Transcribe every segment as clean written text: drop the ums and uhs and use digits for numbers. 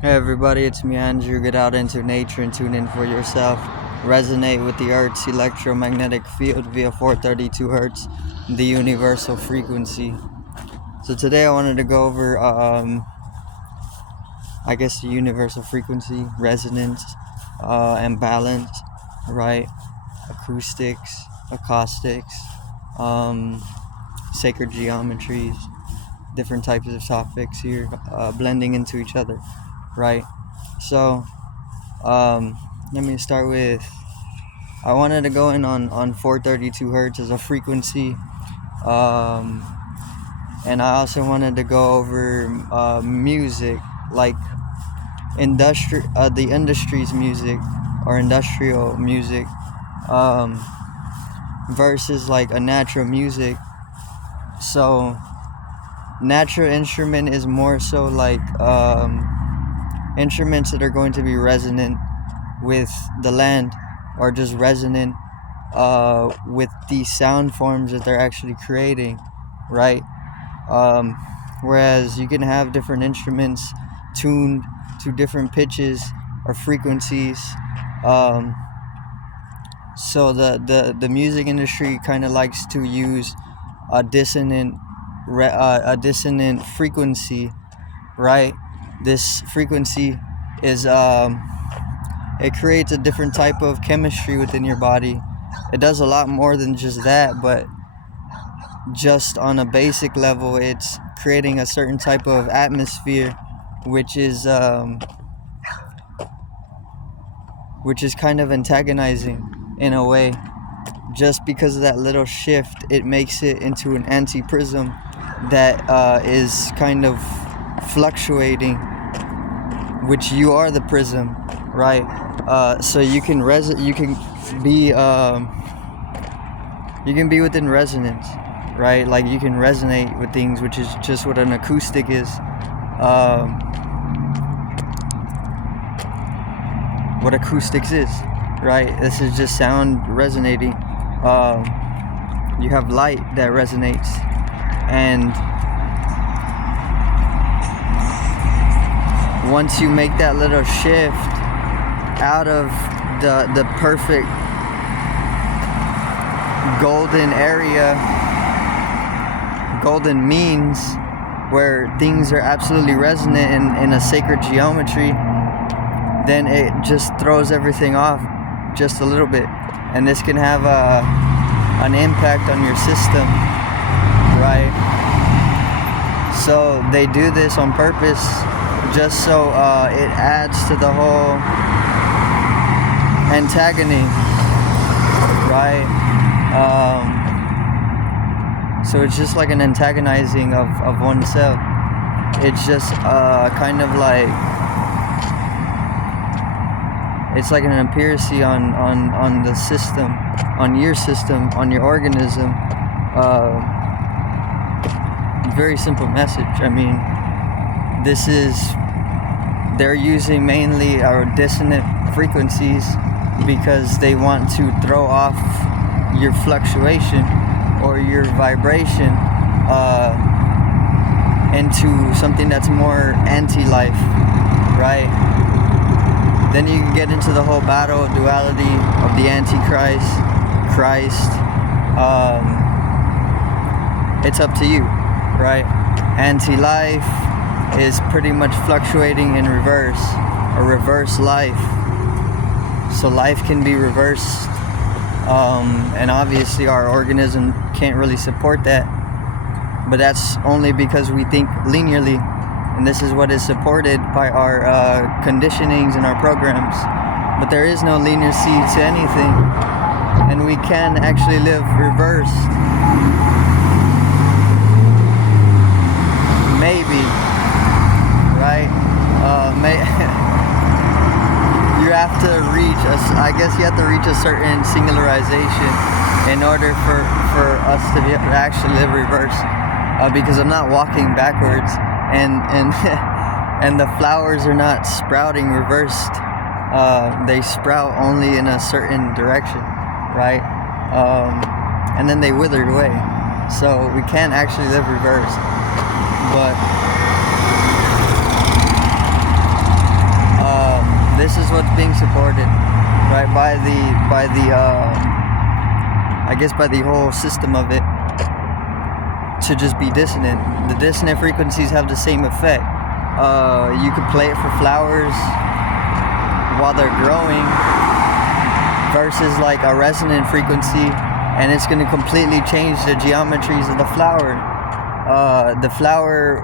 Hey everybody, it's me Andrew. Get out into nature and tune in for yourself. Resonate with the Earth's electromagnetic field via 432 hertz, the universal frequency. So today I wanted to go over, the universal frequency, resonance, and balance, right? Acoustics, acoustics, sacred geometries, different types of topics here, blending into each other, right? So, let me start with, I wanted to go in on 432 hertz as a frequency, and I also wanted to go over music, like the industry's music or industrial music, versus like a natural music. So natural instrument is more so like instruments that are going to be resonant with the land, or just resonant with the sound forms that they're actually creating, right? Whereas you can have different instruments tuned to different pitches or frequencies. So the music industry kind of likes to use a dissonant frequency, right? This frequency is it creates a different type of chemistry within your body. It does a lot more than just that, but just on a basic level, it's creating a certain type of atmosphere, which is kind of antagonizing in a way. Just because of that little shift, it makes it into an anti-prism that is kind of fluctuating, which you are the prism, right? So you can be within resonance, right? Like you can resonate with things, which is just what an acoustic is. What acoustics is, right? This is just sound resonating. You have light that resonates, and once you make that little shift out of the perfect golden area, golden means where things are absolutely resonant in a sacred geometry, then it just throws everything off just a little bit, and this can have an impact on your system, right? So they do this on purpose, just so it adds to the whole antagony, right? So it's just like an antagonizing of oneself. It's just kind of like, it's like an empiracy on the system, on your system, on your organism. Very simple message. I mean, they're using mainly our dissonant frequencies because they want to throw off your fluctuation or your vibration into something that's more anti-life, right? Then you can get into the whole battle of duality of the Antichrist, Christ. It's up to you, right? Anti-life is pretty much fluctuating in reverse, a reverse life. So life can be reversed, and obviously our organism can't really support that. But that's only because we think linearly. And this is what is supported by our conditionings and our programs. But there is no leniency to anything. And we can actually live reversed. Maybe. Right? You have to reach, you have to reach a certain singularization in order for us to be able to actually live reverse. Because I'm not walking backwards. And the flowers are not sprouting reversed. They sprout only in a certain direction, right? And then they wither away. So we can't actually live reversed. But this is what's being supported, right, by the I guess by the whole system of it, to just be dissonant. The dissonant frequencies have the same effect. You could play it for flowers while they're growing versus like a resonant frequency, and it's going to completely change the geometries of the flower. The flower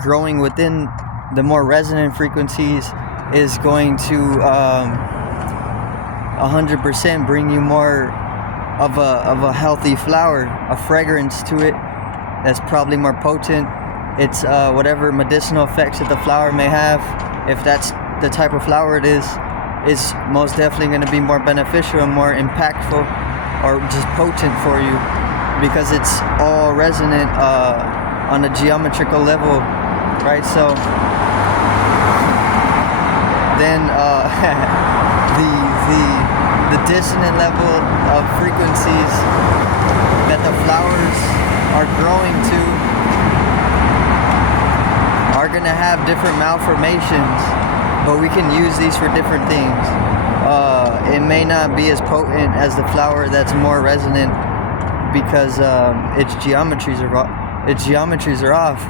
growing within the more resonant frequencies is going to 100% bring you more of a healthy flower, a fragrance to it that's probably more potent. It's whatever medicinal effects that the flower may have, if that's the type of flower it is most definitely going to be more beneficial and more impactful, or just potent for you, because it's all resonant on a geometrical level, right? So then the dissonant level of frequencies that the flowers are growing to are going to have different malformations, but we can use these for different things. It may not be as potent as the flower that's more resonant, because its geometries are off.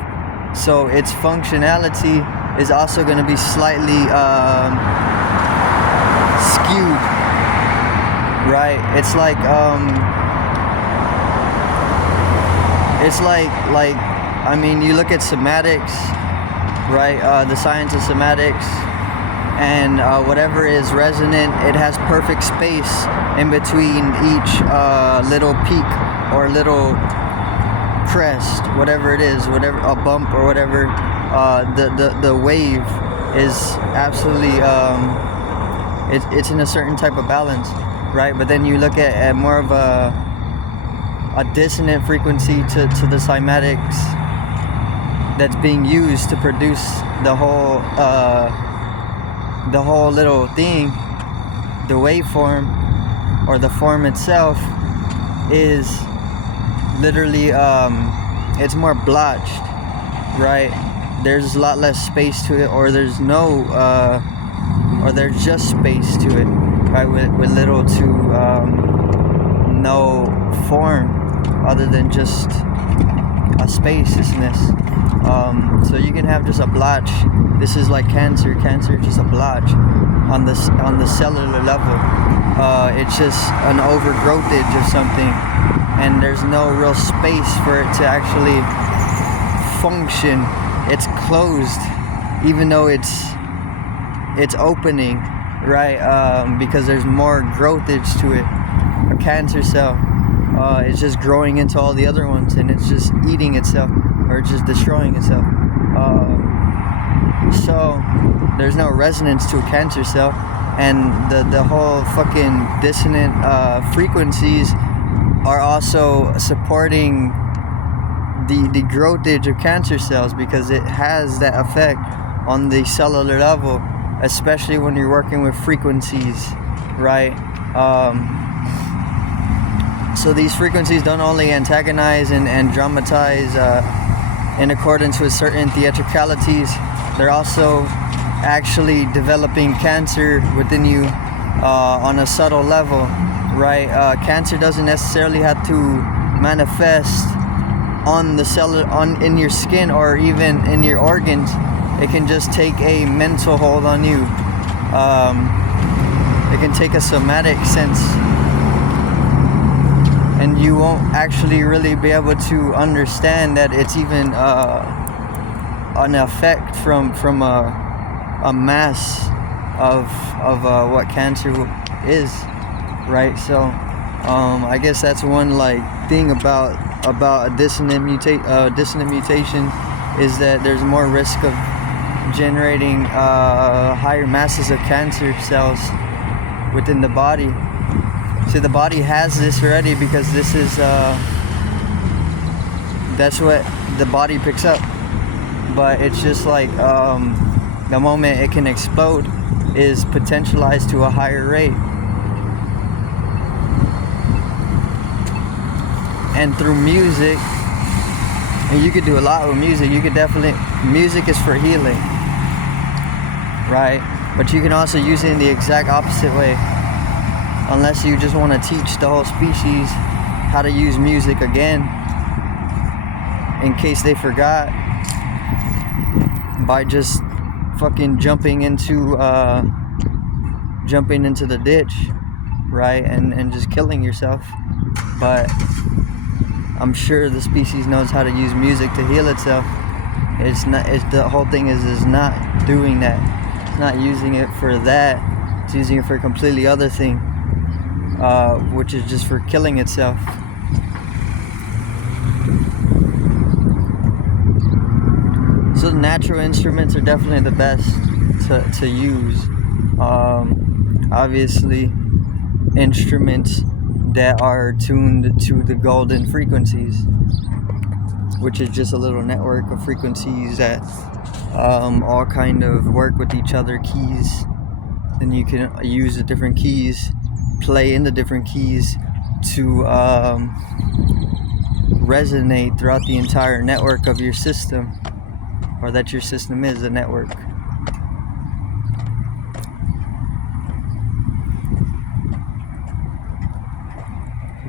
So its functionality is also going to be slightly skewed, right? It's like I mean, you look at somatics, right? The science of somatics, and whatever is resonant, it has perfect space in between each little peak or little crest, whatever it is, whatever, a bump or whatever. The wave is absolutely it's in a certain type of balance, right? But then you look at more of a dissonant frequency to the cymatics that's being used to produce the whole little thing. The waveform, or the form itself, is literally it's more blotched, right? There's a lot less space to it, or there's just space to it, right? With little to no form other than just a spaciousness. So you can have just a blotch. This is like cancer, just a blotch on the cellular level. It's just an overgrowthage of something, and there's no real space for it to actually function. It's closed, even though it's opening, right? Because there's more growthage to it. A cancer cell is just growing into all the other ones, and it's just eating itself, or just destroying itself. So there's no resonance to a cancer cell, and the whole fucking dissonant frequencies are also supporting the growthage of cancer cells, because it has that effect on the cellular level, especially when you're working with frequencies, right? So these frequencies don't only antagonize and dramatize in accordance with certain theatricalities, they're also actually developing cancer within you on a subtle level, right? Cancer doesn't necessarily have to manifest on the in your skin or even in your organs. It can just take a mental hold on you. It can take a somatic sense, and you won't actually really be able to understand that it's even an effect from a mass of what cancer is, right? So I guess that's one like thing about a dissonant mutation, is that there's more risk of generating higher masses of cancer cells within the body. So the body has this already, because this is that's what the body picks up. But it's just like the moment it can explode is potentialized to a higher rate. And through music, and you could do a lot with music. You could definitely, music is for healing. right? But you can also use it in the exact opposite way, unless you just want to teach the whole species how to use music again, in case they forgot, by just fucking jumping into the ditch, right? And just killing yourself. But I'm sure the species knows how to use music to heal itself. The whole thing is not doing that. It's not using it for that. It's using it for a completely other thing, which is just for killing itself. So natural instruments are definitely the best to use. Obviously, instruments that are tuned to the golden frequencies, which is just a little network of frequencies that all kind of work with each other, keys, and you can use the different keys, play in the different keys to resonate throughout the entire network of your system, or that your system is a network.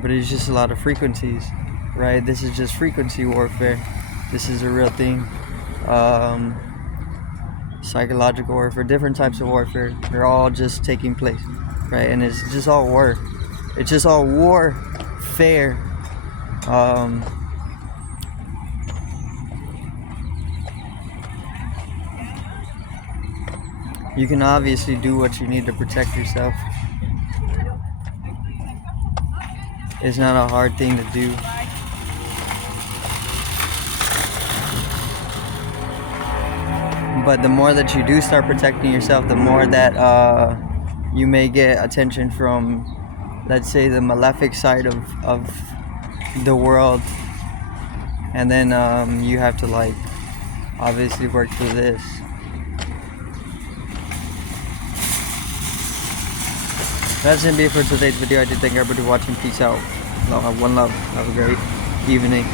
But it's just a lot of frequencies, right? This is just frequency warfare. This is a real thing. Psychological warfare, different types of warfare, they're all just taking place, right? And it's just all war. It's just all warfare. You can obviously do what you need to protect yourself. It's not a hard thing to do. But the more that you do start protecting yourself, the more that you may get attention from, let's say, the malefic side of the world. And then you have to, like, obviously work through this. That's gonna be it for today's video. I did thank everybody for watching. Peace out. One love. Have a great evening.